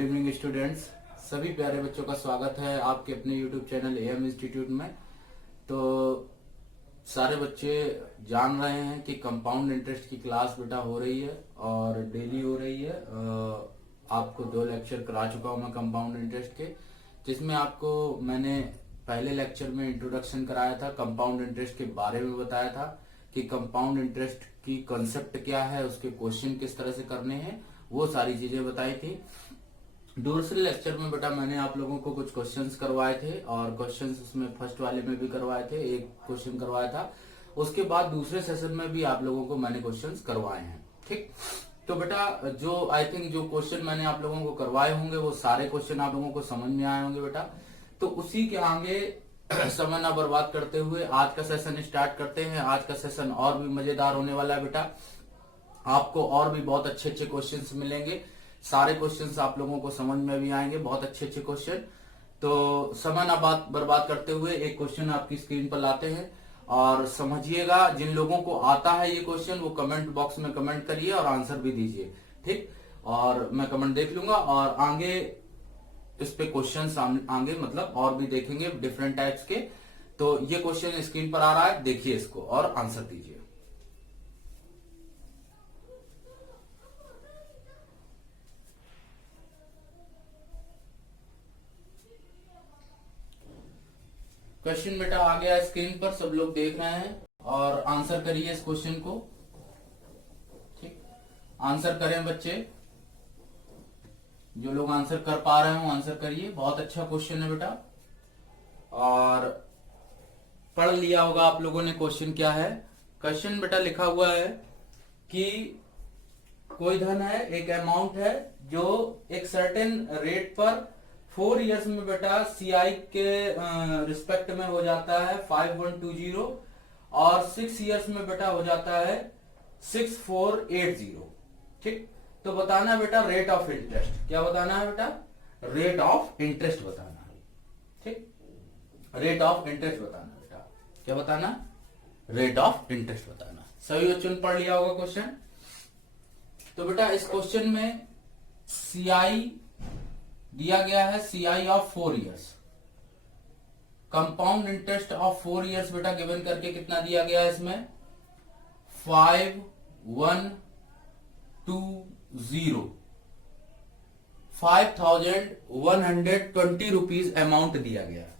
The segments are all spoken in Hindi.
Good evening students. सभी प्यारे बच्चों का स्वागत है आपके अपने यूट्यूब चैनल एएम इंस्टीट्यूट में। तो सारे बच्चे जान रहे हैं कि कंपाउंड इंटरेस्ट की क्लास बेटा हो रही है और डेली हो रही है। आपको 2 लेक्चर करा चुका हूं मैं कंपाउंड इंटरेस्ट के, जिसमें आपको मैंने पहले लेक्चर में इंट्रोडक्शन कराया था, कंपाउंड इंटरेस्ट के बारे में बताया था कि कंपाउंड इंटरेस्ट की कॉन्सेप्ट क्या है, उसके क्वेश्चन किस तरह से करने हैं, वो सारी चीजें बताई थी। दूसरे लेक्चर में बेटा मैंने आप लोगों को कुछ क्वेश्चंस करवाए थे और क्वेश्चंस उसमें फर्स्ट वाले में भी करवाए थे, एक क्वेश्चन करवाया था। उसके बाद दूसरे सेशन में भी आप लोगों को मैंने क्वेश्चंस करवाए हैं। ठीक, तो बेटा जो आई थिंक जो क्वेश्चन मैंने आप लोगों को करवाए होंगे वो सारे क्वेश्चन आप लोगों को समझ में आए होंगे बेटा। तो उसी के आगे समय ना बर्बाद करते हुए आज का सेशन स्टार्ट करते हैं। आज का सेशन और भी मजेदार होने वाला है बेटा, आपको और भी बहुत अच्छे अच्छे क्वेश्चंस मिलेंगे। सारे क्वेश्चंस आप लोगों को समझ में भी आएंगे, बहुत अच्छे अच्छे क्वेश्चन। तो समय ना बर्बाद करते हुए एक क्वेश्चन आपकी स्क्रीन पर लाते हैं और समझिएगा। जिन लोगों को आता है ये क्वेश्चन वो कमेंट बॉक्स में कमेंट करिए और आंसर भी दीजिए। ठीक, और मैं कमेंट देख लूंगा और आगे इस पे क्वेश्चंस आगे मतलब और भी देखेंगे डिफरेंट टाइप्स के। तो ये क्वेश्चन स्क्रीन पर आ रहा है, देखिए इसको और आंसर दीजिए। क्वेश्चन बेटा आ गया स्क्रीन पर, सब लोग देख रहे हैं और आंसर करिए इस क्वेश्चन को। ठीक, आंसर करें बच्चे, जो लोग आंसर कर पा रहे हो आंसर करिए। बहुत अच्छा क्वेश्चन है बेटा और पढ़ लिया होगा आप लोगों ने क्वेश्चन क्या है। क्वेश्चन बेटा लिखा हुआ है कि कोई धन है, एक अमाउंट है जो एक सर्टेन रेट पर 4 इयर्स में बेटा सीआई के रिस्पेक्ट में हो जाता है 5120 और 6 इयर्स में बेटा हो जाता है 6480। ठीक, तो बताना है बेटा रेट ऑफ इंटरेस्ट। क्या बताना है बेटा? रेट ऑफ इंटरेस्ट बताना है। ठीक, रेट ऑफ इंटरेस्ट बताना है बेटा। क्या बताना? रेट ऑफ इंटरेस्ट बताना। सभी बच्चों ने पढ़ लिया होगा क्वेश्चन। तो बेटा इस क्वेश्चन में सीआई दिया गया है, CI of 4 years. Compound interest of 4 years बेटा गिवन करके कितना दिया गया है इसमें? 5120 रुपीज अमाउंट दिया गया है।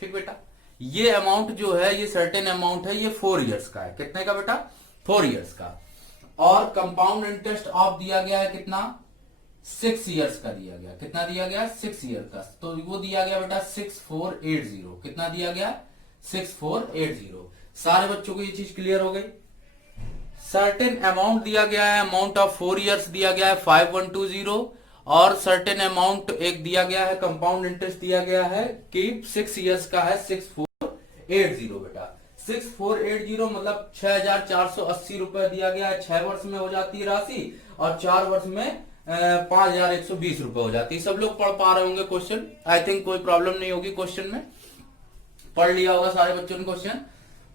ठीक बेटा, ये अमाउंट जो है ये सर्टेन अमाउंट है, ये 4 इयर्स का है। कितने का बेटा? 4 इयर्स का। और कंपाउंड इंटरेस्ट ऑफ दिया गया है कितना? 6 इयर्स का दिया गया। कितना दिया गया? 6 ईयर का। तो वो दिया गया बेटा 6480। कितना दिया गया? 6480। सारे बच्चों को ये चीज क्लियर हो गई। सर्टेन अमाउंट दिया गया है, अमाउंट ऑफ 4 इयर्स दिया गया है 5120 और सर्टेन अमाउंट एक दिया गया है, कंपाउंड इंटरेस्ट दिया गया है कि 6 इयर्स का है 6480 बेटा। 6480 मतलब 6480 रुपए दिया गया है। 6 वर्ष में हो जाती है राशि और 4 वर्ष में 5120 रुपए हो जाती है। सब लोग पढ़ पा रहे होंगे क्वेश्चन, आई थिंक कोई प्रॉब्लम नहीं होगी क्वेश्चन में। पढ़ लिया होगा सारे बच्चों ने क्वेश्चन।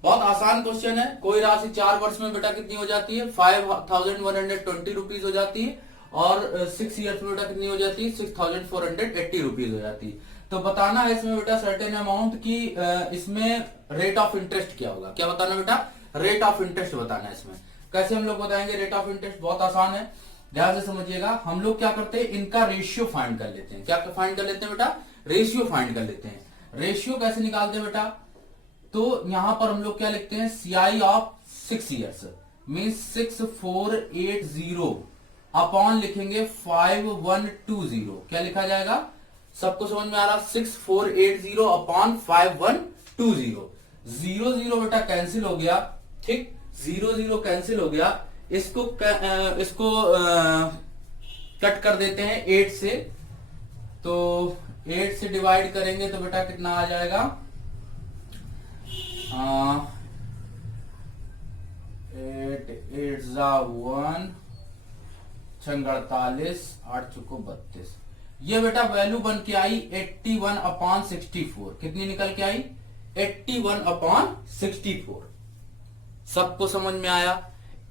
बहुत आसान क्वेश्चन है। कोई राशि 4 वर्ष में बेटा कितनी हो जाती है? 5120 रुपीज हो जाती है और 6 इयर्स में बेटा कितनी हो जाती है? 6480 रुपीज हो जाती है। तो बताना है इसमें बेटा सर्टेन अमाउंट की इसमें रेट ऑफ इंटरेस्ट क्या होगा। क्या बताना बेटा? रेट ऑफ इंटरेस्ट बताना है इसमें। कैसे हम लोग बताएंगे रेट ऑफ इंटरेस्ट? बहुत आसान है, ध्यान से समझिएगा। हम लोग क्या करते हैं, इनका रेशियो फाइंड कर लेते हैं। क्या फाइंड कर लेते हैं बेटा? रेशियो फाइंड कर लेते हैं। रेशियो कैसे निकालते हैं बेटा? तो यहां पर हम लोग क्या लिखते हैं, CI of 6 years means 6480 upon लिखेंगे 5120। क्या लिखा जाएगा? सबको समझ में आ रहा? 6480 अपॉन 5120। 00 बेटा कैंसिल हो गया। ठीक, 00 कैंसिल हो गया। इसको कट कर देते हैं 8 से। तो 8 से डिवाइड करेंगे तो बेटा कितना आ जाएगा? 8 8 1 48 8 चुको 32। ये बेटा वैल्यू बन के आई 81 अपॉन 64। कितनी निकल के आई? 81 अपॉन 64। सबको समझ में आया?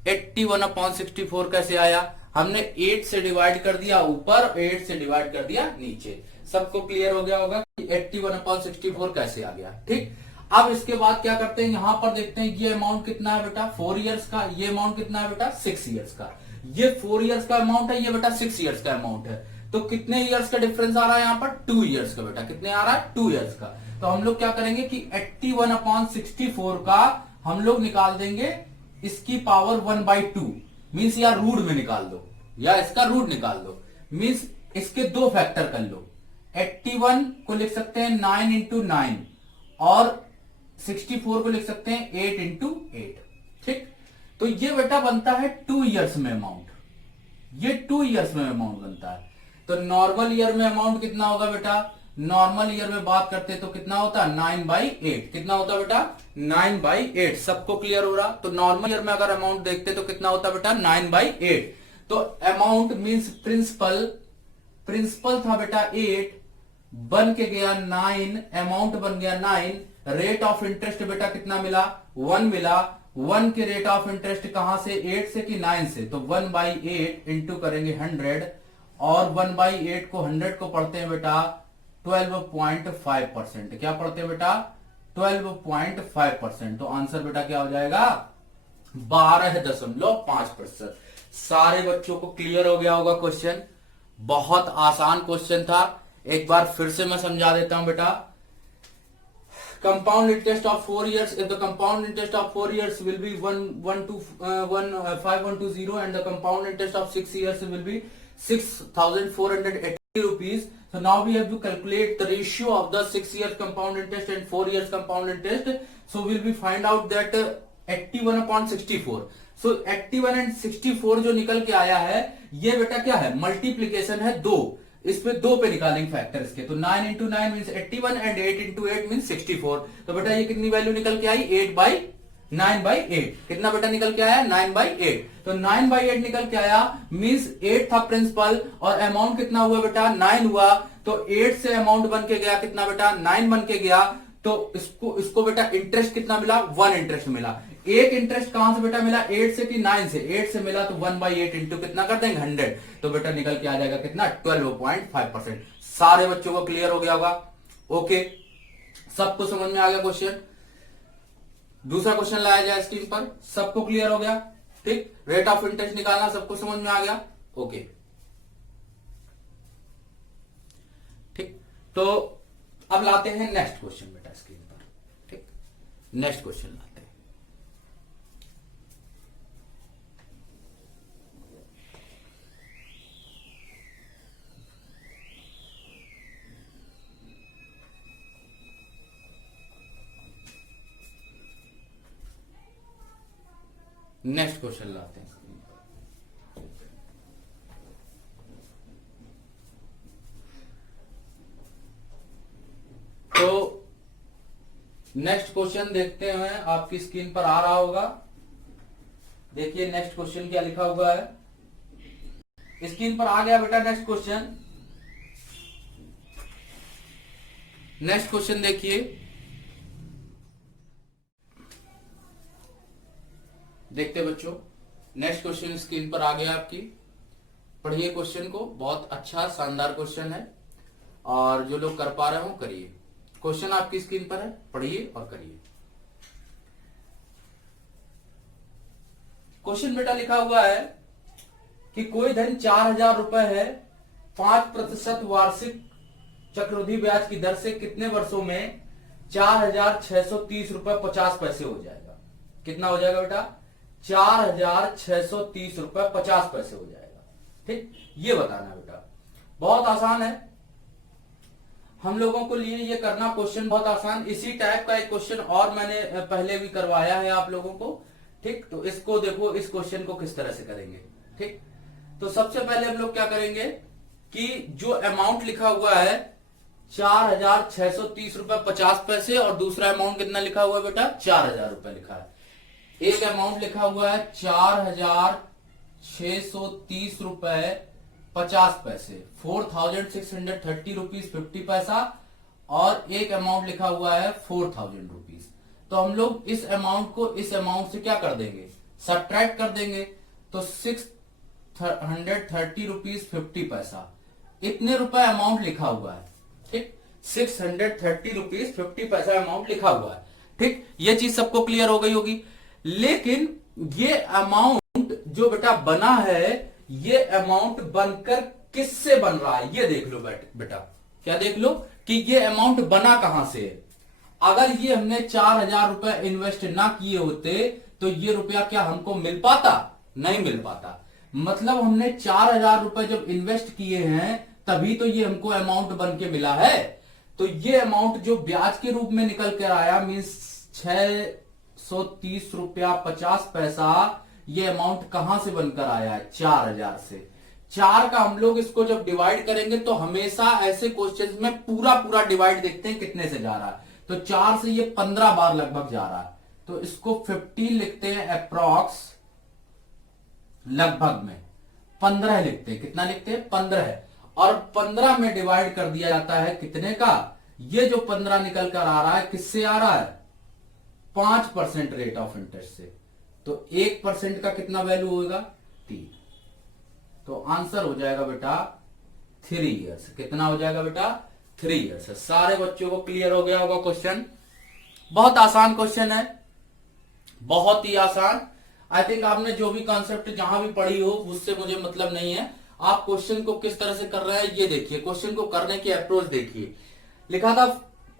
81 अपॉन 64 कैसे आया? हमने 8 से डिवाइड कर दिया ऊपर, 8 से डिवाइड कर दिया नीचे। सबको क्लियर हो गया होगा कि 81/64 कैसे आ गया। ठीक, अब इसके बाद क्या करते हैं, यहां पर देखते हैं ये अमाउंट कितना है बेटा 4 इयर्स का, ये अमाउंट कितना है बेटा 6 इयर्स का। ये 4 इयर्स का अमाउंट है, ये बेटा 6 इयर्स का अमाउंट है। तो कितने इयर्स का डिफरेंस आ रहा है यहाँ पर 2 इयर्स का बेटा, कितने आ रहा है 2 इयर्स का। तो हम लोग क्या करेंगे कि 81/64 का हम लोग निकाल देंगे इसकी पावर 1/2, मीन्स या रूट में निकाल दो या इसका रूट निकाल दो, मीन्स इसके दो फैक्टर कर लो। 81 को लिख सकते हैं 9 इंटू 9 और 64 को लिख सकते हैं 8 इंटू 8। ठीक, तो ये बेटा बनता है 2 इयर्स में अमाउंट, ये 2 इयर्स में अमाउंट बनता है। तो नॉर्मल ईयर में अमाउंट कितना होगा बेटा, नॉर्मल ईयर में बात करते तो कितना होता 9/8, कितना होता बेटा 9/8। सबको क्लियर हो रहा। तो नॉर्मल ईयर में अगर अमाउंट देखते तो कितना होता बेटा 9/8। तो अमाउंट मींस प्रिंसिपल, प्रिंसिपल था बेटा 8, बन के गया 9, अमाउंट बन गया 9। रेट ऑफ इंटरेस्ट बेटा कितना मिला 1 मिला। 1 के रेट ऑफ इंटरेस्ट कहां से 8 से कि 9 से, तो 1/8 इंटू करेंगे 100 और 1/8 को 100 को पढ़ते हैं बेटा 12.5%। क्या पढ़ते हैं बेटा 12.5%। तो आंसर बेटा क्या हो जाएगा 12.5%। सारे बच्चों को क्लियर हो गया होगा क्वेश्चन, बहुत आसान क्वेश्चन था। एक बार फिर से मैं समझा देता हूं बेटा। Compound interest of 4 years, if the compound interest of 4 years will be 5120 and the compound interest of 6 years will be 6,480 rupees. So now we have to calculate the ratio of the 6 years compound interest and 4 years compound interest. So we'll be find out that 81/64. So 81 and 64 जो निकल के आया है ये बेटा क्या है मल्टीप्लीकेशन है 2, इस पे 2 पे निकालेंगे फैक्टर इसके। तो 9 into 9 mean 81 and 8 into 8 mean 64। तो बेटा ये कितनी वैल्यू निकल के आई 9/8। कितना बेटा निकल के आया 9/8। तो 9/8 निकल के आया मीन्स 8 था प्रिंसिपल और अमाउंट कितना हुआ बेटा 9 हुआ। तो 8 से अमाउंट बन के गया कितना बेटा 9 बन के गया। तो इसको बेटा इंटरेस्ट कितना मिला 1 इंटरेस्ट मिला। एक इंटरेस्ट कहां से बेटा मिला 8 से कि 9 से, 8 से मिला तो 1/8 इंटू कितना कर देंगे 100। तो बेटा निकल के आ जाएगा कितना 12.5%। सारे बच्चों को क्लियर हो गया होगा। ओके, सबको समझ में आ गया क्वेश्चन। दूसरा क्वेश्चन लाया जाए स्क्रीन पर। सबको क्लियर हो गया। ठीक, रेट ऑफ इंटरेस्ट निकालना सबको समझ में आ गया। ओके, ठीक, तो अब लाते हैं नेक्स्ट क्वेश्चन बेटा स्क्रीन पर। ठीक, नेक्स्ट क्वेश्चन लाते हैं। नेक्स्ट क्वेश्चन लाते हैं स्क्रीन पर। तो नेक्स्ट क्वेश्चन देखते हैं, आपकी स्क्रीन पर आ रहा होगा। देखिए नेक्स्ट क्वेश्चन क्या लिखा हुआ है, स्क्रीन पर आ गया बेटा नेक्स्ट क्वेश्चन। नेक्स्ट क्वेश्चन देखिए, देखते बच्चों नेक्स्ट क्वेश्चन स्क्रीन पर आ गया आपकी। पढ़िए क्वेश्चन को, बहुत अच्छा शानदार क्वेश्चन है और जो लोग कर पा रहे हो करिए। क्वेश्चन आपकी स्क्रीन पर है, पढ़िए और करिए। क्वेश्चन बेटा लिखा हुआ है कि कोई धन 4,000 रुपए है, 5% वार्षिक चक्रवृद्धि ब्याज की दर से कितने वर्षों में 4,630 रुपए 50 पैसे हो जाएगा। कितना हो जाएगा बेटा 4,630 रुपए 50 पैसे हो जाएगा। ठीक, ये बताना बेटा, बहुत आसान है। हम लोगों को लिए ये करना क्वेश्चन बहुत आसान। इसी टाइप का एक क्वेश्चन और मैंने पहले भी करवाया है आप लोगों को। ठीक, तो इसको देखो, इस क्वेश्चन को किस तरह से करेंगे। ठीक, तो सबसे पहले हम लोग क्या करेंगे कि जो अमाउंट लिखा हुआ है 4,630 रुपए 50 पैसे और दूसरा अमाउंट कितना लिखा हुआ है बेटा 4,000 रुपए लिखा है। एक अमाउंट लिखा हुआ है 4,630 रुपए 50 पैसे, 4,630 रुपीज 50 पैसा, और एक अमाउंट लिखा हुआ है 4,000 रुपीज। तो हम लोग इस अमाउंट को इस अमाउंट से क्या कर देंगे सब्ट्रैक्ट कर देंगे। तो ₹630.50। इतने रुपए अमाउंट लिखा हुआ है, ठीक, ₹630.50 अमाउंट लिखा हुआ है, ठीक। ये चीज सबको क्लियर हो गई होगी। लेकिन ये अमाउंट जो बेटा बना है, ये अमाउंट बनकर किससे बन रहा है, ये देख लो बेटा। क्या देख लो कि ये अमाउंट बना कहां से है। अगर ये हमने 4,000 रुपए इन्वेस्ट ना किए होते तो ये रुपया क्या हमको मिल पाता, नहीं मिल पाता। मतलब हमने 4,000 रुपए जब इन्वेस्ट किए हैं तभी तो ये हमको अमाउंट बन के मिला है। तो ये अमाउंट जो ब्याज के रूप में निकल कर आया, मीन्स 630 रुपया 50 पैसा, ये अमाउंट कहां से बनकर आया है, 4,000 से। 4 का हम लोग इसको जब डिवाइड करेंगे तो हमेशा ऐसे क्वेश्चंस में पूरा पूरा डिवाइड देखते हैं कितने से जा रहा है। तो 4 से ये 15 बार लगभग जा रहा है, तो इसको 15 लिखते हैं अप्रॉक्स, लगभग में 15 लिखते हैं। कितना लिखते हैं, 15। और 15 में डिवाइड कर दिया जाता है कितने का, ये जो 15 निकल कर आ रहा है किससे आ रहा है, 5% रेट ऑफ इंटरेस्ट से। तो 1% का कितना वैल्यू होगा, 3। तो आंसर हो जाएगा बेटा 3 इयर्स। कितना हो जाएगा बेटा, 3 इयर्स। सारे बच्चों को क्लियर हो गया होगा क्वेश्चन। बहुत आसान क्वेश्चन है, बहुत ही आसान। आई थिंक आपने जो भी कॉन्सेप्ट जहां भी पढ़ी हो उससे मुझे मतलब नहीं है, आप क्वेश्चन को किस तरह से कर रहे हैं ये देखिए। क्वेश्चन को करने की अप्रोच देखिए। लिखा था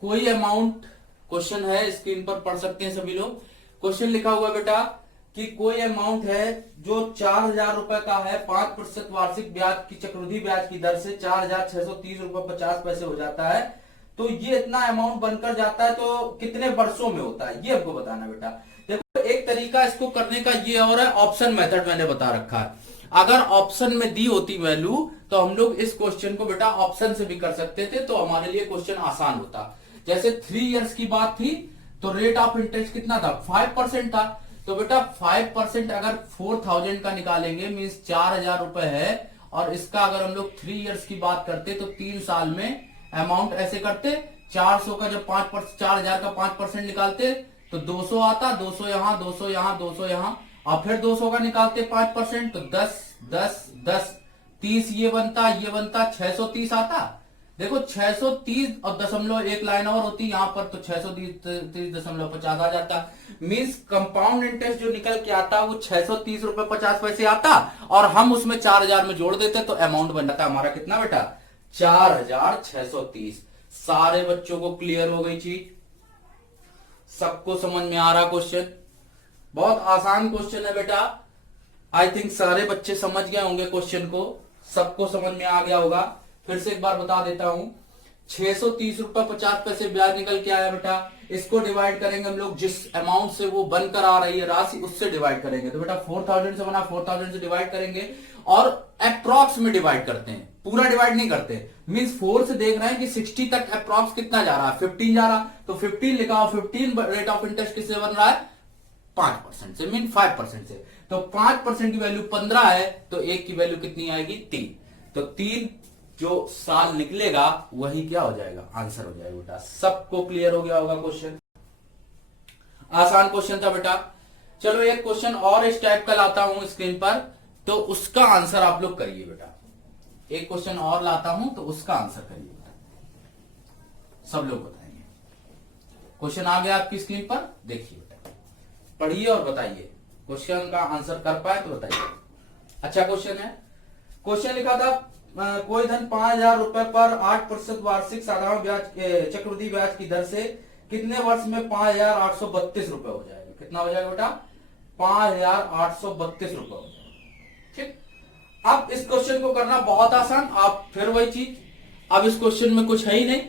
कोई अमाउंट, क्वेश्चन है स्क्रीन पर पढ़ सकते हैं सभी लोग। क्वेश्चन लिखा हुआ बेटा कि कोई अमाउंट है जो 4,000 रुपए का है, 5% वार्षिक ब्याज की चक्रवृद्धि ब्याज की दर से 4,630 रुपए 50 पैसे हो जाता है। तो ये इतना अमाउंट बनकर जाता है तो कितने वर्षों में होता है, ये हमको बताना बेटा। देखो एक तरीका इसको करने का ये और है, ऑप्शन मेथड मैंने बता रखा है। अगर ऑप्शन में दी होती वैल्यू तो हम लोग इस क्वेश्चन को बेटा ऑप्शन से भी कर सकते थे, तो हमारे लिए क्वेश्चन आसान होता। जैसे 3 इयर्स की बात थी तो रेट ऑफ इंटरेस्ट कितना था, 5% था। तो बेटा 5% अगर 4,000 का निकालेंगे, मीन्स 4,000 रुपए है, और इसका अगर हम लोग 3 इयर्स की बात करते तो 3 साल में अमाउंट ऐसे करते, 400 का जब 5%, 4,000 का 5% निकालते तो 200 आता, 200 यहां, 200 यहां, 200 यहां, और फिर 200 का निकालते 5% तो 10, 10, 10, 30 ये बनता 630 आता। देखो 630 और दशमलव एक लाइन और होती यहां पर, तो 630.50 आ जाता। मींस कंपाउंड इंटरेस्ट जो निकल के आता वो 630 रुपए 50 पैसे आता, और हम उसमें 4,000 में जोड़ देते तो अमाउंट बन जाता हमारा कितना बेटा, 4,630। सारे बच्चों को क्लियर हो गई चीज, सबको समझ में आ रहा क्वेश्चन। बहुत आसान क्वेश्चन है बेटा। आई थिंक सारे बच्चे समझ गए होंगे क्वेश्चन को, सबको समझ में आ गया होगा। फिर से एक बार बता देता हूं, 630 रुपए 50 पैसे ब्याज निकल के आया बेटा। इसको डिवाइड करेंगे हम लोग जिस अमाउंट से वो बनकर आ रही है राशि, उससे डिवाइड करेंगे। तो बेटा 4,000 से बना, 4,000 से डिवाइड करेंगे और अप्रॉक्स में डिवाइड करते हैं, पूरा डिवाइड नहीं करते। मींस 4 से देख रहे हैं कि 60 तक अप्रॉक्स कितना जा रहा है, 15 जा रहा, तो 15 लिखा हो। 15 रेट ऑफ इंटरेस्ट किससे बन रहा है, 5% से, मीन 5% से। तो 5% की वैल्यू 15 है, तो 1 की वैल्यू कितनी आएगी, 3। तो 3 जो साल निकलेगा वही क्या हो जाएगा, आंसर हो जाएगा बेटा। सबको क्लियर हो गया होगा क्वेश्चन। आसान क्वेश्चन था बेटा। चलो एक क्वेश्चन और इस टाइप का लाता हूं स्क्रीन पर, तो उसका आंसर आप लोग करिए बेटा। एक क्वेश्चन और लाता हूं तो उसका आंसर करिए बेटा, सब लोग बताएंगे। क्वेश्चन आ गया आपकी स्क्रीन पर, देखिए बेटा, पढ़िए और बताइए। क्वेश्चन का आंसर कर पाए तो बताइए। अच्छा क्वेश्चन है। क्वेश्चन लिखा था कोई धन 5,000 रुपए पर 8% वार्षिक साधारण ब्याज चक्रवृद्धि ब्याज की दर से कितने वर्ष में 5,832 रुपए हो जाएगा। कितना हो जाएगा बेटा, 5,832 रुपए हो जाएगा। ठीक, अब इस क्वेश्चन को करना बहुत आसान। आप फिर वही चीज, अब इस क्वेश्चन में कुछ है ही नहीं,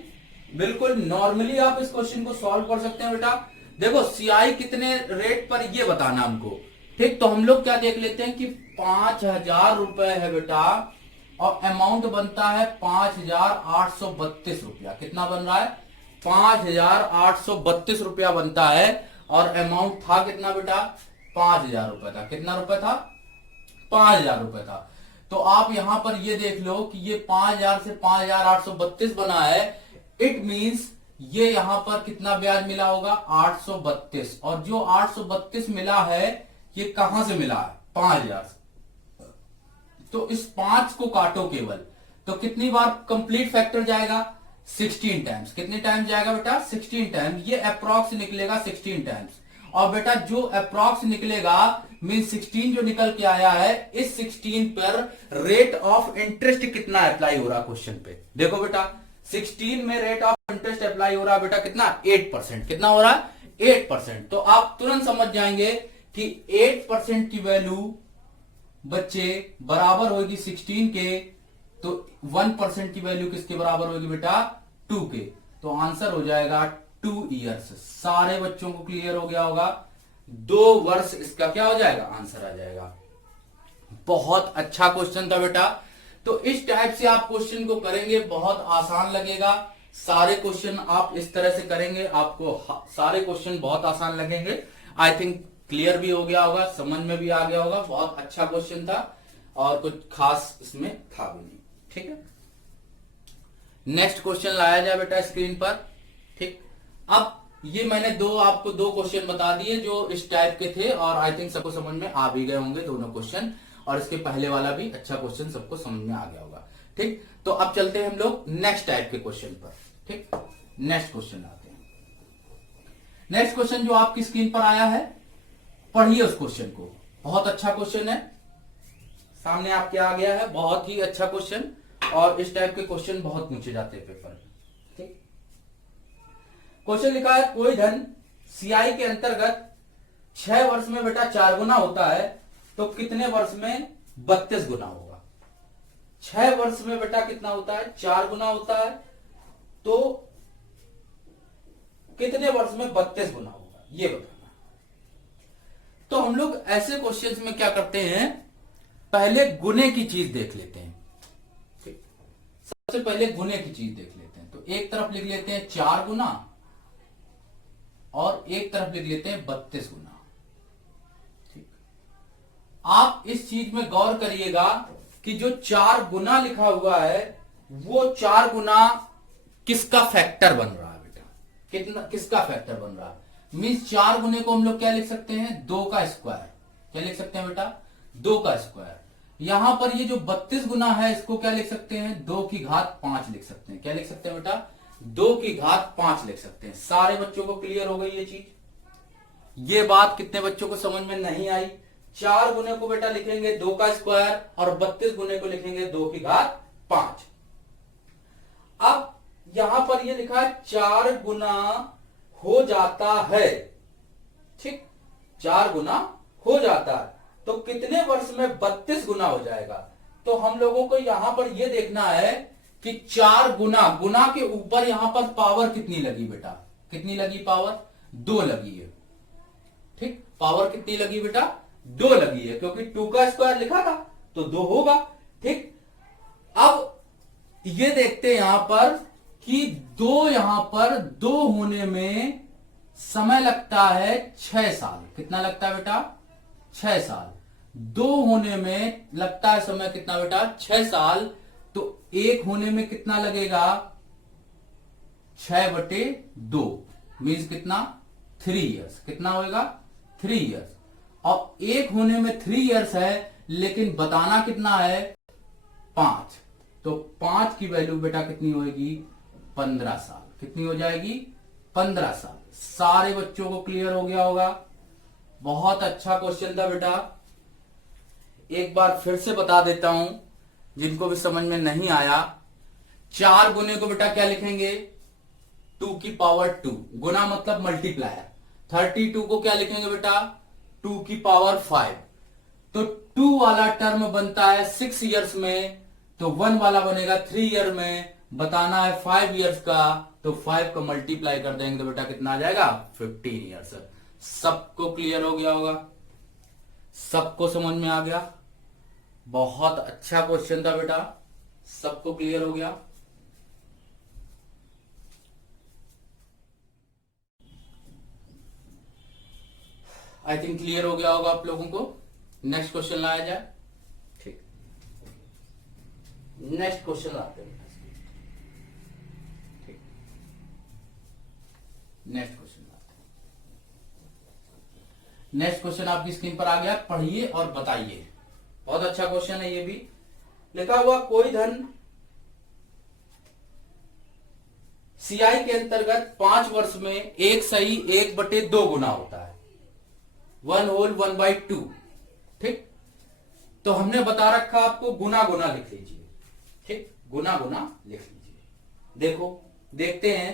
बिल्कुल नॉर्मली आप इस क्वेश्चन को सॉल्व कर सकते हैं बेटा। देखो सीआई कितने रेट पर ये बताना हमको। ठीक, तो हम लोग क्या देख लेते हैं कि 5,000 रुपए है बेटा, और अमाउंट बनता है 5,832 रुपया। कितना बन रहा है, 5,832 रुपया बनता है, और अमाउंट था कितना बेटा, 5,000 रुपए था। कितना रुपए था, 5,000 रुपए था। तो आप यहां पर ये देख लो कि ये 5,000 से 5,832 बना है। इट मींस ये यहां पर कितना ब्याज मिला होगा, 832। और जो 832 मिला है ये कहां से मिला है, 5,000 से। तो इस 5 को काटो केवल, तो कितनी बार कंप्लीट फैक्टर जाएगा? 16 टाइम्स। कितने टाइम्स जाएगा बेटा? 16 टाइम्स। ये अप्रॉक्स निकलेगा 16 टाइम्स। और बेटा जो अप्रॉक्स निकलेगा मीन 16 जो निकल के आया है, इस 16 पर रेट ऑफ इंटरेस्ट कितना अप्लाई हो रहा क्वेश्चन पे? देखो बेटा 16 में रेट ऑफ इंटरेस्ट अप्लाई हो रहा बेटा कितना? 8%। कितना हो रहा है? 8%। तो आप तुरंत समझ जाएंगे कि 8% की वैल्यू बच्चे बराबर होगी 16 के, तो 1% की वैल्यू किसके बराबर होगी बेटा? 2 के। तो आंसर हो जाएगा 2 ईयर्स। सारे बच्चों को क्लियर हो गया होगा, 2 वर्ष इसका क्या हो जाएगा? आंसर आ जाएगा। बहुत अच्छा क्वेश्चन था बेटा। तो इस टाइप से आप क्वेश्चन को करेंगे, बहुत आसान लगेगा। सारे क्वेश्चन आप इस तरह से करेंगे, आपको सारे क्वेश्चन बहुत आसान लगेंगे। आई थिंक क्लियर भी हो गया होगा, समझ में भी आ गया होगा। बहुत अच्छा क्वेश्चन था और कुछ खास इसमें था भी नहीं। ठीक है, नेक्स्ट क्वेश्चन लाया जाए बेटा स्क्रीन पर। ठीक, अब ये मैंने आपको दो क्वेश्चन बता दिए जो इस टाइप के थे, और आई थिंक सबको समझ में आ भी गए होंगे दोनों क्वेश्चन, और इसके पहले वाला भी अच्छा क्वेश्चन सबको समझ में आ गया होगा। ठीक, तो अब चलते हैं हम लोग नेक्स्ट टाइप के क्वेश्चन पर। ठीक, नेक्स्ट क्वेश्चन आते हैं। नेक्स्ट क्वेश्चन जो आपकी स्क्रीन पर आया है, पढ़िए उस क्वेश्चन को। बहुत अच्छा क्वेश्चन है, सामने आपके आ गया है। बहुत ही अच्छा क्वेश्चन, और इस टाइप के क्वेश्चन बहुत पूछे जाते हैं पेपर में। ठीक, क्वेश्चन लिखा है कोई धन सीआई के अंतर्गत 6 वर्ष में बेटा 4 गुना होता है, तो कितने वर्ष में 32 गुना होगा? 6 वर्ष में बेटा कितना होता है? 4 गुना होता है, तो कितने वर्ष में 32 गुना होगा, ये बताना। तो हम लोग ऐसे क्वेश्चंस में क्या करते हैं, पहले गुने की चीज देख लेते हैं। ठीक, सबसे पहले गुने की चीज देख लेते हैं। तो एक तरफ लिख लेते हैं 4 गुना, और एक तरफ लिख लेते हैं 32 गुना। ठीक, आप इस चीज में गौर करिएगा कि जो 4 गुना लिखा हुआ है, वो 4 गुना किसका फैक्टर बन रहा है बेटा? कितना किसका फैक्टर बन रहा है? मीन्स 4 गुने को हम लोग क्या लिख सकते हैं? 2 का स्क्वायर। क्या लिख सकते हैं बेटा? 2 का स्क्वायर। यहां पर ये जो 32 गुना है, इसको क्या लिख सकते हैं? 2 की घात 5 लिख सकते हैं। क्या लिख सकते हैं बेटा? 2 की घात 5 लिख सकते हैं। सारे बच्चों को क्लियर हो गई ये चीज? ये बात कितने बच्चों को समझ में नहीं आई? 4 गुने को बेटा लिखेंगे 2 का स्क्वायर, और 32 गुने को लिखेंगे 2 की घात 5। अब यहां पर ये लिखा है 4 गुना हो जाता है। ठीक, 4 गुना हो जाता है, तो कितने वर्ष में 32 गुना हो जाएगा? तो हम लोगों को यहां पर यह देखना है कि 4 गुना, गुना के ऊपर यहां पर पावर कितनी लगी बेटा? कितनी लगी पावर? 2 लगी है। ठीक, पावर कितनी लगी बेटा? 2 लगी है, क्योंकि 2 का स्क्वायर लिखा था तो 2 होगा। ठीक, अब ये देखते हैं यहां पर कि 2 यहां पर 2 होने में समय लगता है 6 साल। कितना लगता है बेटा? 6 साल। 2 होने में लगता है समय कितना बेटा? 6 साल। तो 1 होने में कितना लगेगा? 6/2 मीन्स कितना? 3 इयर्स। कितना होएगा? 3 इयर्स। और 1 होने में 3 इयर्स है, लेकिन बताना कितना है? 5। तो 5 की वैल्यू बेटा कितनी होगी? 15 साल। कितनी हो जाएगी? 15 साल। सारे बच्चों को क्लियर हो गया होगा? बहुत अच्छा क्वेश्चन था बेटा। एक बार फिर से बता देता हूं जिनको भी समझ में नहीं आया। 4 गुने को बेटा क्या लिखेंगे? 2 की पावर 2। गुना मतलब मल्टीप्लायर। 32 को क्या लिखेंगे बेटा? 2 की पावर 5। तो 2 वाला टर्म बनता है 6 इयर्स में, तो 1 वाला बनेगा 3 ईयर में। बताना है 5 इयर्स का, तो 5 को मल्टीप्लाई कर देंगे तो बेटा कितना आ जाएगा? 15 इयर्स। सबको क्लियर हो गया होगा? सबको समझ में आ गया? बहुत अच्छा क्वेश्चन था बेटा। सबको क्लियर हो गया? आई थिंक क्लियर हो गया होगा आप लोगों को। नेक्स्ट क्वेश्चन लाया जाए। ठीक, नेक्स्ट क्वेश्चन लाते हैं। ठीक, नेक्स्ट क्वेश्चन लाते हैं। नेक्स्ट क्वेश्चन आपकी स्क्रीन पर आ गया, पढ़िए और बताइए। बहुत अच्छा क्वेश्चन है ये भी, लिखा हुआ कोई धन सीआई के अंतर्गत 5 वर्ष में एक सही 1/2 गुना होता है, 1/2। ठीक, तो हमने बता रखा आपको गुना गुना लिख लीजिए। ठीक, गुना गुना लिख लीजिए। देखो देखते हैं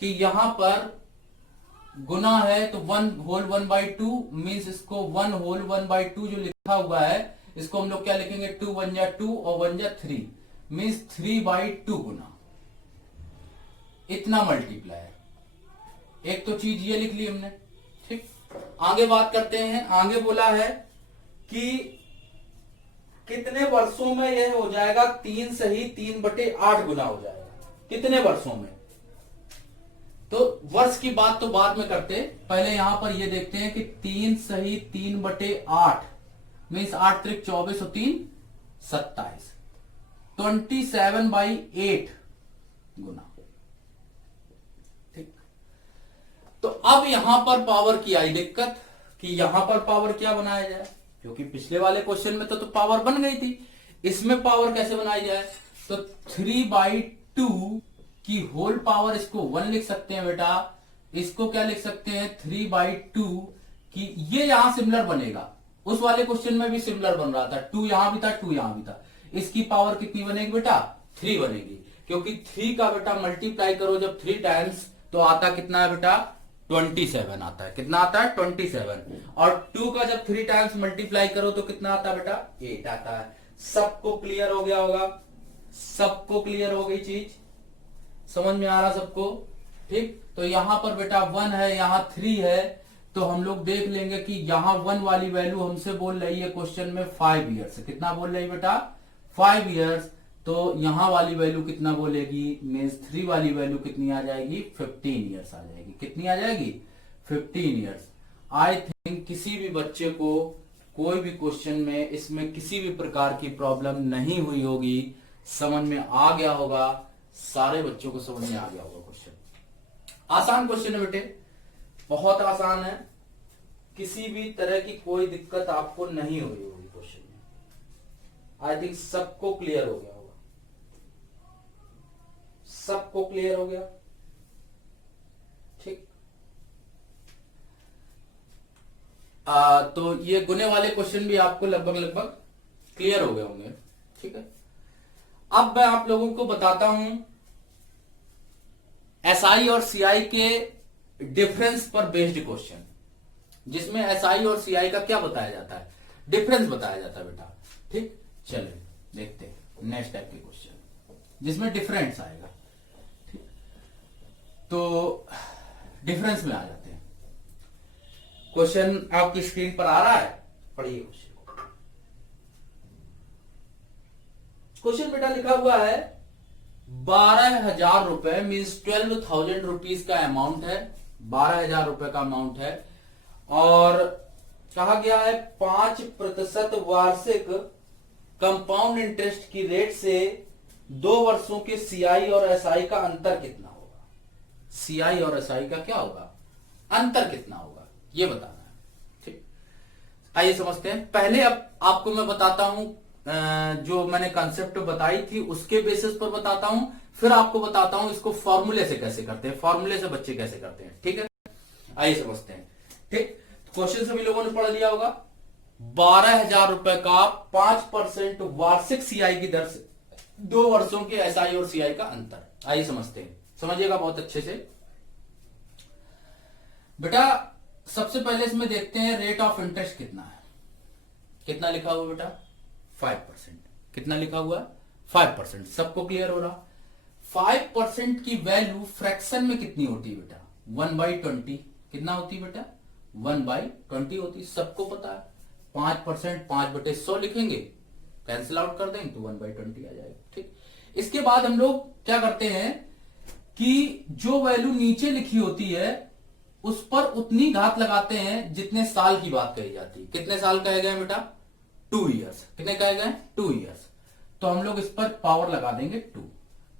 कि यहां पर गुना है तो 1/2 मीन्स इसको 1/2 जो लिखा हुआ है इसको हम लोग क्या लिखेंगे, 2 1 जा 2 और 1 जा 3 मीन्स 3/2 गुना, इतना मल्टीप्लाई। एक तो चीज ये लिख ली हमने। ठीक, आगे बात करते हैं। आगे बोला है कि कितने वर्षों में यह हो जाएगा, 3 सही 3/8 गुना हो जाएगा। कितने वर्षों में, तो वर्ष की बात तो बाद में करते, पहले यहां पर ये देखते हैं कि 3 सही 3/8 मीन्स 8 त्रिक 24 और 3 27, 27/8 गुना। ठीक, तो अब यहां पर पावर की आई दिक्कत कि यहां पर पावर क्या बनाया जाए, क्योंकि पिछले वाले क्वेश्चन में तो पावर बन गई थी, इसमें पावर कैसे बनाई जाए। तो 3/2 की होल पावर, इसको 1 लिख सकते हैं बेटा, इसको क्या लिख सकते हैं 3/2 की, ये यहां सिमिलर बनेगा, उस वाले क्वेश्चन में भी सिमिलर बन रहा था, 2 यहां भी था 2 यहां भी था। इसकी पावर कितनी बनेगी बेटा, 3 बनेगी, क्योंकि 3 का बेटा मल्टीप्लाई करो जब 3 टाइम्स तो आता कितना है बेटा, 27 आता है। कितना आता है, 27। और 2 का जब 3 टाइम्स मल्टीप्लाई करो तो कितना आता है बेटा, 8 आता है। सबको क्लियर हो गया होगा, सबको क्लियर हो गई चीज, समझ में आ रहा सबको। ठीक, तो यहां पर बेटा 1 है, यहां 3 है, तो हम लोग देख लेंगे कि यहां 1 वाली वैल्यू हमसे बोल रही है क्वेश्चन में 5 ईयर्स। कितना बोल रही है बेटा, 5 ईयर्स। तो यहां वाली वैल्यू कितना बोलेगी, मीन्स 3 वाली वैल्यू कितनी आ जाएगी, 15 ईयर्स आ जाएगी। कितनी आ जाएगी, 15 ईयर्स। आई थिंक किसी भी बच्चे को कोई भी क्वेश्चन में इसमें किसी भी प्रकार की प्रॉब्लम नहीं हुई होगी, समझ में आ गया होगा, सारे बच्चों को समझ में आ गया होगा। क्वेश्चन आसान क्वेश्चन है बेटे, बहुत आसान है, किसी भी तरह की कोई दिक्कत आपको नहीं हुई होगी क्वेश्चन में। आई थिंक सबको क्लियर हो गया होगा, सबको क्लियर हो गया। ठीक, तो ये गुने वाले क्वेश्चन भी आपको लगभग क्लियर हो गए होंगे। ठीक है, अब मैं आप लोगों को बताता हूं एसआई और सीआई के डिफरेंस पर बेस्ड क्वेश्चन, जिसमें एसआई और सीआई का क्या बताया जाता है, डिफरेंस बताया जाता है बेटा। ठीक, चलिए देखते हैं नेक्स्ट टाइप के क्वेश्चन जिसमें डिफरेंस आएगा। ठीक, तो डिफरेंस में आ जाते हैं। क्वेश्चन आपकी स्क्रीन पर आ रहा है, पढ़िए क्वेश्चन। क्वेश्चन बेटा लिखा हुआ है 12,000 रुपए मीन्स 12,000 रुपीज का अमाउंट है, 12,000 रुपए का अमाउंट है, और कहा गया है 5% वार्षिक कंपाउंड इंटरेस्ट की रेट से 2 वर्षों के सीआई और एसआई का अंतर कितना होगा। सीआई और एसआई का क्या होगा, अंतर कितना होगा, ये बताना है। ठीक, आइए समझते हैं। पहले अब आपको मैं बताता हूं, जो मैंने कंसेप्ट बताई थी उसके बेसिस पर बताता हूं, फिर आपको बताता हूं इसको फॉर्मूले से कैसे करते हैं, फॉर्मूले से बच्चे कैसे करते हैं। ठीक है, आइए समझते हैं। ठीक, क्वेश्चन सभी लोगों ने पढ़ लिया होगा। 12,000 रुपए का 5% वार्षिक सीआई की दर से 2 वर्षों के एसआई और सीआई का अंतर। आइए समझते हैं, समझिएगा बहुत अच्छे से बेटा। सबसे पहले इसमें देखते हैं रेट ऑफ इंटरेस्ट कितना है। कितना लिखा हुआ बेटा, 5%। कितना लिखा हुआ, 5%। सबको क्लियर हो रहा। 5% की वैल्यू फ्रैक्शन में कितनी होती है बेटा, 1/20। कितना होती है बेटा, 1/20 होती है, सबको पता है। 5% 5/100 लिखेंगे, कैंसिल आउट कर देंगे तो 1/20 आ जाएगा। ठीक, इसके बाद हम लोग क्या करते हैं कि जो वैल्यू नीचे लिखी होती है उस पर उतनी घात लगाते हैं जितने साल की बात कही जाती है। कितने साल कहे गए बेटा, 2 ईयर्स। कितने कहे गए, 2 ईयर्स। तो हम लोग इस पर पावर लगा देंगे 2।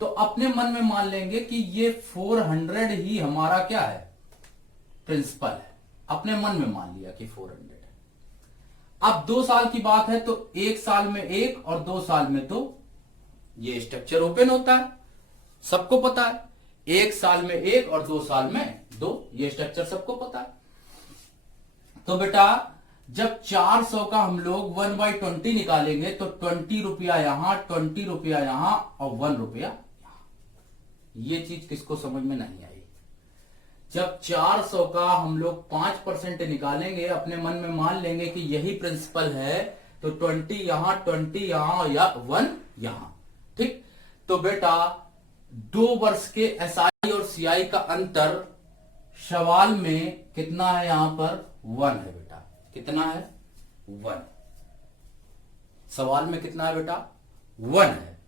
तो अपने मन में मान लेंगे कि ये 400 ही हमारा क्या है, प्रिंसिपल है। अपने मन में मान लिया कि 400 है। अब 2 साल की बात है तो 1 साल में 1 और 2 साल में तो ये स्ट्रक्चर ओपन होता है, सबको पता है। 1 साल में 1 और 2 साल में 2, ये स्ट्रक्चर सबको पता है। तो बेटा जब 400 का हम लोग 1/20 निकालेंगे तो 20 रुपया यहां, 20 रुपया यहां और 1 रुपया यहां। ये चीज किसको समझ में नहीं आई? जब 400 का हम लोग 5% निकालेंगे, अपने मन में मान लेंगे कि यही प्रिंसिपल है, तो 20 यहां, 20 यहां या 1 यहां। ठीक, तो बेटा 2 वर्ष के एसआई और सीआई का अंतर सवाल में कितना है? यहां पर 1 है बेटा। कितना है? 1। सवाल में कितना है बेटा? 1 है।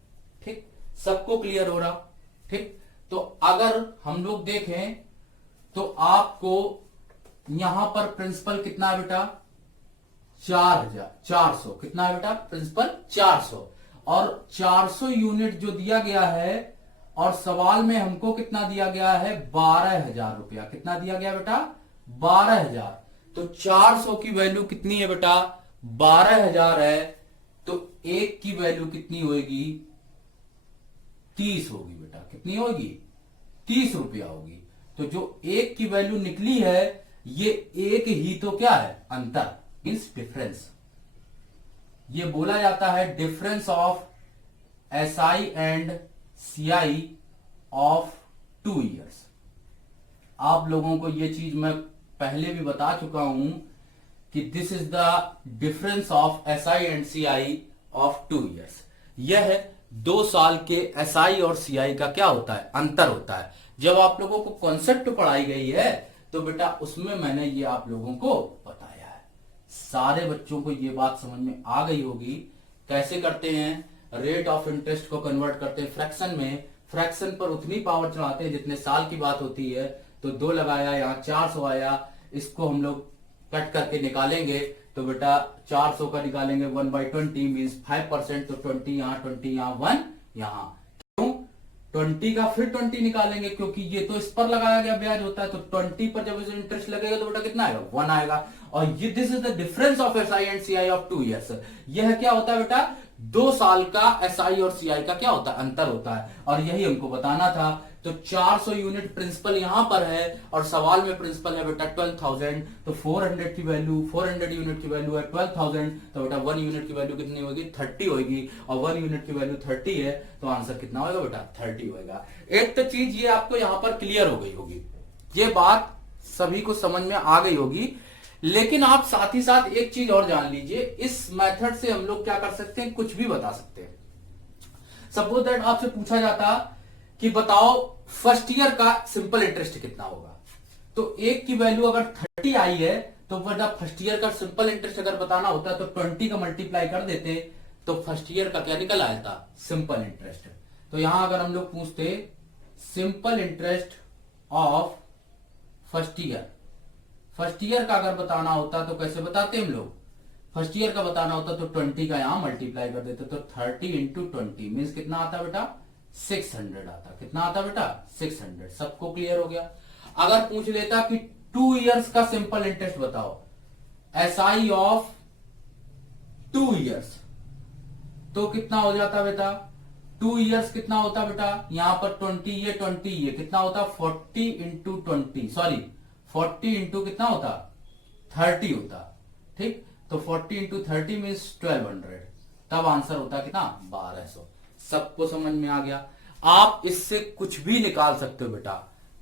ठीक, सबको क्लियर हो रहा? ठीक, तो अगर हम लोग देखें तो आपको यहां पर प्रिंसिपल कितना है बेटा? 400। कितना है बेटा? प्रिंसिपल 400। और 400 यूनिट जो दिया गया है, और सवाल में हमको कितना दिया गया है? 12,000 रुपया। कितना दिया गया बेटा? 12,000। तो 400 की वैल्यू कितनी है बेटा? 12,000 है। तो 1 की वैल्यू कितनी होगी? 30 होगी बेटा। कितनी होगी? 30 रुपया होगी। तो जो 1 की वैल्यू निकली है, ये 1 ही तो क्या है? अंतर, मीन्स डिफरेंस। ये बोला जाता है difference of SI and CI of 2 years. आप लोगों को ये चीज मैं पहले भी बता चुका हूं कि this is the difference of SI and CI of 2 years. यह 2 साल के एसआई और सीआई का क्या होता है? अंतर होता है। जब आप लोगों को कॉन्सेप्ट पढ़ाई गई है तो बेटा उसमें मैंने ये आप लोगों को बताया है। सारे बच्चों को ये बात समझ में आ गई होगी। कैसे करते हैं? रेट ऑफ इंटरेस्ट को कन्वर्ट करते हैं फ्रैक्शन में। फ्रैक्शन पर उतनी पावर चढ़ाते हैं जितने साल की बात होती है। तो 2 लगाया, यहाँ 400 आया, इसको हम लोग कट करके निकालेंगे तो बेटा 400 का निकालेंगे 1/20 मीन्स 5%। तो 20 यहाँ, 20 यहाँ, 1 यहाँ। क्यों? 20 का फिर 20 निकालेंगे क्योंकि ये तो इस पर लगाया गया ब्याज होता है। तो 20 पर जब इसे इंटरेस्ट लगेगा तो बेटा कितना आएगा? 1 आएगा। और ये this is the difference of SI and CI of 2 years. यह क्या होता है बेटा? 2 साल का एसआई और सीआई का क्या होता है? अंतर होता है। और यही हमको बताना था। तो 400 यूनिट प्रिंसिपल यहां पर है और सवाल में प्रिंसिपल है बेटा 12,000। तो 400 की वैल्यू, 400 यूनिट की वैल्यू है 12,000। तो बेटा 1 यूनिट की वैल्यू कितनी होगी? 30 होगी। और 1 यूनिट की वैल्यू 30 है तो आंसर कितना होगा बेटा? 30 होगा। एक तो चीज ये आपको यहां पर क्लियर हो गई होगी, ये बात सभी को समझ में आ गई होगी। लेकिन आप साथ ही साथ एक चीज और जान लीजिए, इस मेथड से हम लोग क्या कर सकते हैं? कुछ भी बता सकते हैं। सपोज दैट आपसे पूछा जाता कि बताओ फर्स्ट ईयर का सिंपल इंटरेस्ट कितना होगा। तो 1 की वैल्यू अगर 30 आई है तो बेटा फर्स्ट ईयर का सिंपल इंटरेस्ट अगर बताना होता तो 20 का मल्टीप्लाई कर देते तो फर्स्ट ईयर का क्या निकल आया था? Simple interest. तो यहां अगर हम लोग पूछते simple interest of first year का अगर बताना होता तो कैसे बताते हम लोग? फर्स्ट ईयर का बताना होता तो 20 का यहां मल्टीप्लाई कर देते। तो 30 इंटू 20 मीन्स कितना आता बेटा? 600 आता। कितना आता बेटा? 600। सबको क्लियर हो गया? अगर पूछ लेता कि 2 ईयर्स का सिंपल इंटरेस्ट बताओ, एसआई ऑफ 2 ईयर्स, तो कितना हो जाता बेटा? 2 ईयर्स कितना होता बेटा? यहां पर 20 ये 20 ये कितना होता? 40 इंटू 20, सॉरी 40 इंटू कितना होता? 30 होता। ठीक, तो 40 इंटू 30 मीन्स 1200। तब आंसर होता कितना? 1200। सबको समझ में आ गया? आप इससे कुछ भी निकाल सकते हो बेटा।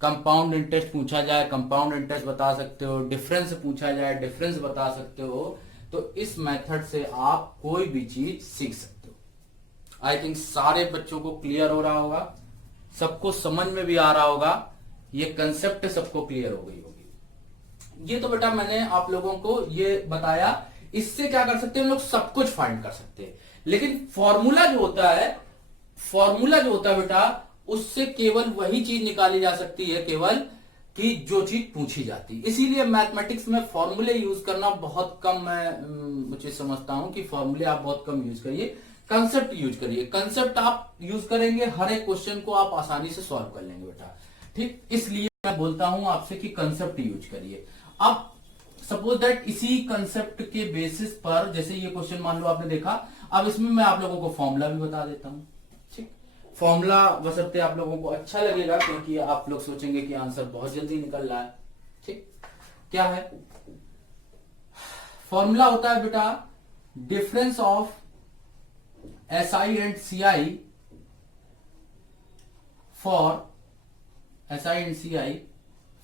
कंपाउंड इंटरेस्ट पूछा जाए, कंपाउंड इंटरेस्ट बता सकते हो। डिफरेंस पूछा जाए, डिफरेंस बता सकते हो। तो इस मेथड से आप कोई भी चीज सीख सकते हो। आई थिंक सारे बच्चों को क्लियर हो रहा होगा, सबको समझ में भी आ रहा होगा, ये कंसेप्ट सबको क्लियर हो गई होगी। ये तो बेटा मैंने आप लोगों को ये बताया। इससे क्या कर सकते हैं हम लोग? सब कुछ फाइंड कर सकते हैं। लेकिन फॉर्मूला जो होता है बेटा, उससे केवल वही चीज निकाली जा सकती है केवल कि जो चीज पूछी जाती है। इसीलिए मैथमेटिक्स में फॉर्मूले यूज करना बहुत कम, मैं मुझे समझता हूं कि फॉर्मूले आप बहुत कम यूज करिए, कंसेप्ट यूज करिए। कंसेप्ट आप यूज करेंगे, हर एक क्वेश्चन को आप आसानी से सॉल्व कर लेंगे बेटा। ठीक, इसलिए मैं बोलता हूं आपसे कि कंसेप्ट यूज करिए। अब सपोज दैट इसी कंसेप्ट के बेसिस पर, जैसे ये क्वेश्चन मान लो आपने देखा, अब इसमें मैं आप लोगों को फॉर्मूला भी बता देता हूं। ठीक, फॉर्मूला बशर्ते आप लोगों को अच्छा लगेगा, क्योंकि आप लोग सोचेंगे कि आंसर बहुत जल्दी निकल रहा है। ठीक, क्या है फॉर्मूला? होता है बेटा difference of SI and CI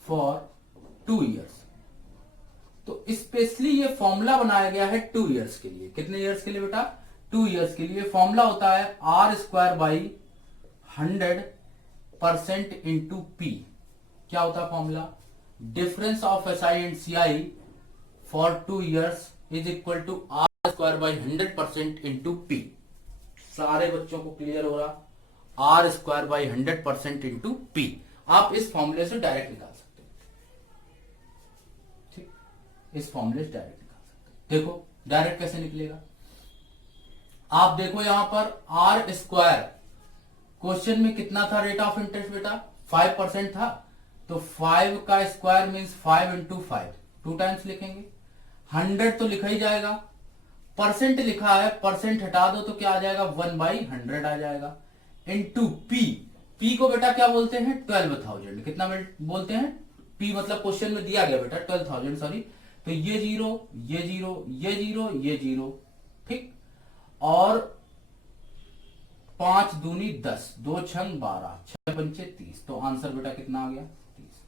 for 2 years। तो स्पेशली ये फॉर्मूला बनाया गया है 2 years के लिए। कितने ईयर्स के लिए बेटा? 2 years के लिए। फॉर्मूला होता है R²/100% इंटू P। क्या होता है formula? Difference of SI and CI for 2 years is equal to R²/100% into P। सारे बच्चों को क्लियर हो रहा? R²/100% into P। आप इस फॉर्मूले से डायरेक्ट निकाल सकते हो। ठीक, इस फॉर्मूले से डायरेक्ट निकाल सकते हो। देखो डायरेक्ट कैसे निकलेगा। आप देखो यहां पर R², क्वेश्चन में कितना था रेट ऑफ इंटरेस्ट बेटा? 5% था। तो 5 का स्क्वायर मीन्स 5 इंटू 5, 2 टाइम्स लिखेंगे। 100 तो लिखा ही जाएगा, परसेंट लिखा है, परसेंट हटा दो तो क्या आ जाएगा? 1/100 आ जाएगा। Into P। P को बेटा क्या बोलते हैं? 12,000। कितना बोलते हैं? P मतलब क्वेश्चन में दिया गया बेटा 12,000, सॉरी। तो ये 0, ये 0, ये 0, ये 0। ठीक, और 5 दूनी 10, 2 छंग 12, 6 पंचे 30। तो आंसर बेटा कितना आ गया? 30।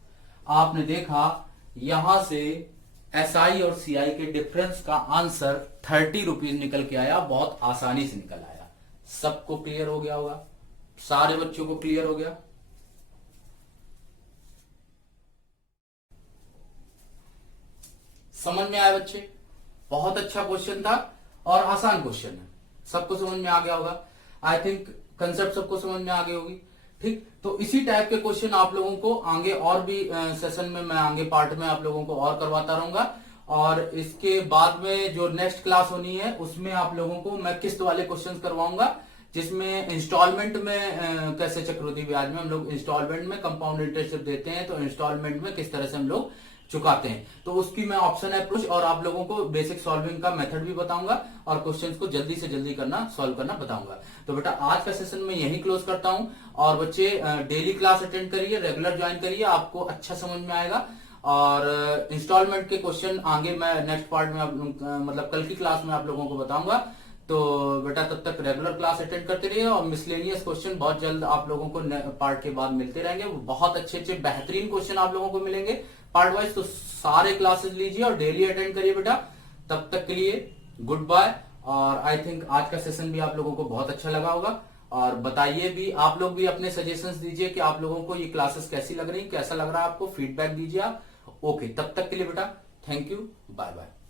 आपने देखा यहां से SI और CI के डिफरेंस का आंसर 30 रुपीज निकल के आया। बहुत आसानी से निकल आया। सबको क्लियर हो गया होगा? सारे बच्चों को क्लियर हो गया? समझ में आया बच्चे? बहुत अच्छा क्वेश्चन था और आसान क्वेश्चन है। सबको समझ में आ गया होगा। आई थिंक कंसेप्ट सबको समझ में आ गई होगी। ठीक, तो इसी टाइप के क्वेश्चन आप लोगों को आगे और भी सेशन में, मैं आगे पार्ट में आप लोगों को और करवाता रहूंगा। और इसके बाद में जो नेक्स्ट क्लास होनी है उसमें आप लोगों को मैं किस्त वाले क्वेश्चंस करवाऊंगा, जिसमें इंस्टॉलमेंट में कैसे चक्रवृद्धि ब्याज में हम लोग इंस्टॉलमेंट में कंपाउंड इंटरेस्ट देते हैं, तो इंस्टॉलमेंट में किस तरह से हम लोग चुकाते हैं, तो उसकी मैं ऑप्शन अप्रोच और आप लोगों को बेसिक सॉल्विंग का मेथड भी बताऊंगा और क्वेश्चंस को जल्दी से जल्दी करना, सॉल्व करना बताऊंगा। तो बेटा आज का सेशन में यही क्लोज करता हूं। और बच्चे डेली क्लास अटेंड करिए, रेगुलर ज्वाइन करिए, आपको अच्छा समझ में आएगा। और इंस्टॉलमेंट के क्वेश्चन आगे मैं नेक्स्ट पार्ट में मतलब कल की क्लास में आप लोगों को बताऊंगा। तो बेटा तब तक रेगुलर क्लास अटेंड करते रहिए और मिसलेनियस क्वेश्चन बहुत जल्द आप लोगों को पार्ट के बाद मिलते रहेंगे। बहुत अच्छे अच्छे बेहतरीन क्वेश्चन आप लोगों को मिलेंगे पार्ट वाइज। तो सारे क्लासेस लीजिए और डेली अटेंड करिए बेटा। तब तक के लिए गुड बाय। और आई थिंक आज का सेशन भी आप लोगों को बहुत अच्छा लगा होगा। और बताइए भी, आप लोग भी अपने सजेशंस दीजिए कि आप लोगों को ये क्लासेस कैसी लग रही, कैसा लग रहा है आपको, फीडबैक दीजिए आप। ओके, तब तक के लिए बेटा थैंक यू, बाय बाय।